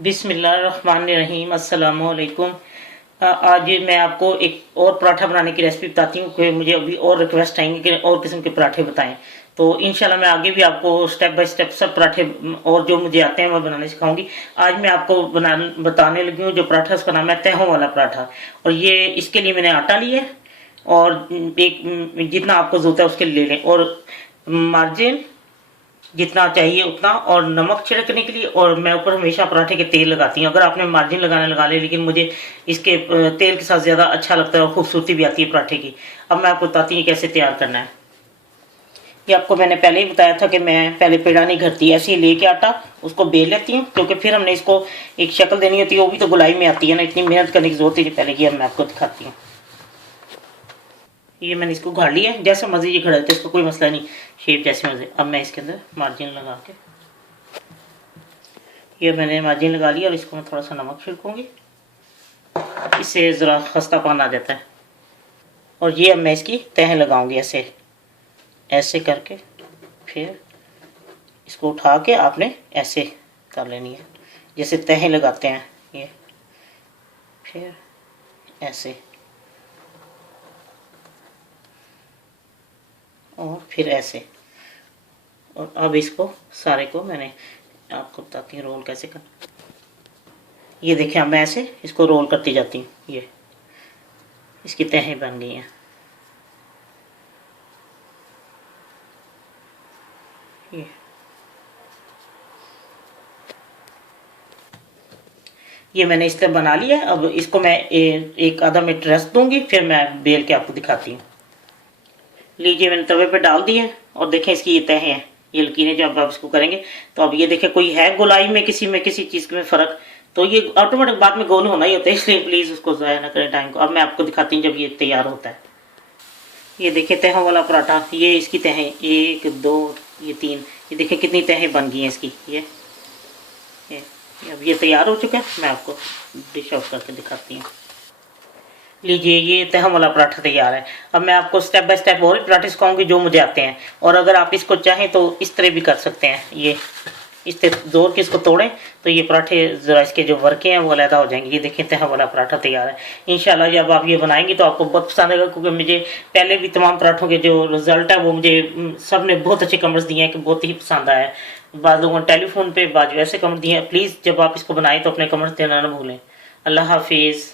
बिस्मिल्लाहिर्रहमानिर्रहीम अस्सलाम वालेकुम। आज मैं आपको एक और पराठा बनाने की रेसिपी बताती हूँ कि मुझे अभी और रिक्वेस्ट आएंगे कि और किस्म के पराठे बताएं। तो इंशाल्लाह मैं आगे भी आपको स्टेप बाय स्टेप सब पराठे और जो मुझे आते हैं मैं बनाने सिखाऊंगी। आज मैं आपको बताने लगी हूँ जो पराठा, उसका नाम है तहों वाला पराठा। और ये इसके लिए मैंने आटा लिया है और एक जितना आपको जरूरत है उसके लिए ले लें, और मार्जिन जितना चाहिए उतना, और नमक छिड़कने के लिए। और मैं ऊपर हमेशा पराठे के तेल लगाती हूँ, अगर आपने मार्जिन लगाना लगा ले, लेकिन मुझे इसके तेल के साथ ज़्यादा अच्छा लगता है और खूबसूरती भी आती है पराठे की। अब मैं आपको बताती हूँ कैसे तैयार करना है। ये आपको मैंने पहले ही बताया था कि मैं पहले पेड़ा नहीं घरती, ऐसे ही लेके आटा उसको बेल लेती हूँ, क्योंकि फिर हमने इसको एक शक्ल देनी होती है, वो भी तो गुलाई में आती है ना, इतनी मेहनत करने की जरूरत ही नहीं। पहले की अब मैं आपको दिखाती हूँ। ये मैंने इसको घाड़ लिया है, जैसे मर्जी ये घड़ा देते, इसको कोई मसला नहीं, शेप जैसे मर्जी। अब मैं इसके अंदर मार्जिन लगा के, ये मैंने मार्जिन लगा लिया और इसको मैं थोड़ा सा नमक छिड़कूंगी, इससे ज़रा खस्तापन आ जाता है। और ये अब मैं इसकी तह लगाऊंगी ऐसे ऐसे करके, फिर इसको उठा के आपने ऐसे कर लेनी है जैसे तह लगाते हैं, ये फिर ऐसे और फिर ऐसे। और अब इसको सारे को मैंने आपको बताती हूँ रोल कैसे कर। ये देखिए अब मैं ऐसे इसको रोल करती जाती हूँ, ये इसकी तहें बन गई हैं। ये मैंने इस तरह बना लिया है। अब इसको मैं एक आधा मिनट रेस्ट दूंगी, फिर मैं बेल के आपको दिखाती हूँ। लीजिए मैंने तवे पे डाल दिए और देखें इसकी ये तहें हैं, ये लकीरें जब आप इसको करेंगे तो अब ये देखें कोई है गोलाई में किसी चीज़ में फ़र्क, तो ये ऑटोमेटिक बाद में गोल होना ही होता है, इसलिए प्लीज़ उसको ज़ाया ना करें टाइम को। अब मैं आपको दिखाती हूँ जब ये तैयार होता है। ये देखिए तहों वाला पराठा, ये इसकी तहें 1 2 ये 3, ये देखिए कितनी तहें बन गई हैं इसकी। ये अब ये तैयार हो चुका है, मैं आपको डिश आउट करके दिखाती हूँ। लीजिए ये तहों वाला पराठा तैयार है। अब मैं आपको स्टेप बाय स्टेप और पराठे सिखाऊंगी जो मुझे आते हैं, और अगर आप इसको चाहें तो इस तरह भी कर सकते हैं। ये इस तरह जोर के इसको तोड़ें तो ये पराठे ज़रा इसके जो वर्के हैं वो अलहदा हो जाएंगे। ये देखें तहों वाला पराठा तैयार है। इंशाल्लाह जब आप ये बनाएंगे तो आपको बहुत पसंद आएगा, क्योंकि मुझे पहले भी तमाम पराठों के जो रिज़ल्ट है वो मुझे सब ने बहुत अच्छे कमेंट्स दिए हैं कि बहुत ही पसंद आया है। बाद लोगों ने टेलीफोन पे बाद वैसे कमेंट दिए हैं। प्लीज़ जब आप इसको बनाएं तो अपने कमेंट्स देना ना भूलें। अल्लाह हाफिज़।